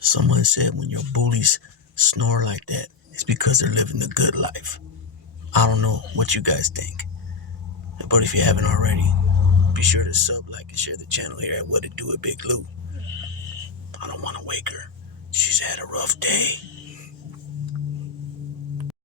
Someone said when your bullies snore like that, it's because they're living the good life. I don't know what you guys think, but if you haven't already, be sure to sub, like, and share the channel here at What It Do with Big Lou. I don't want to wake her. She's had a rough day.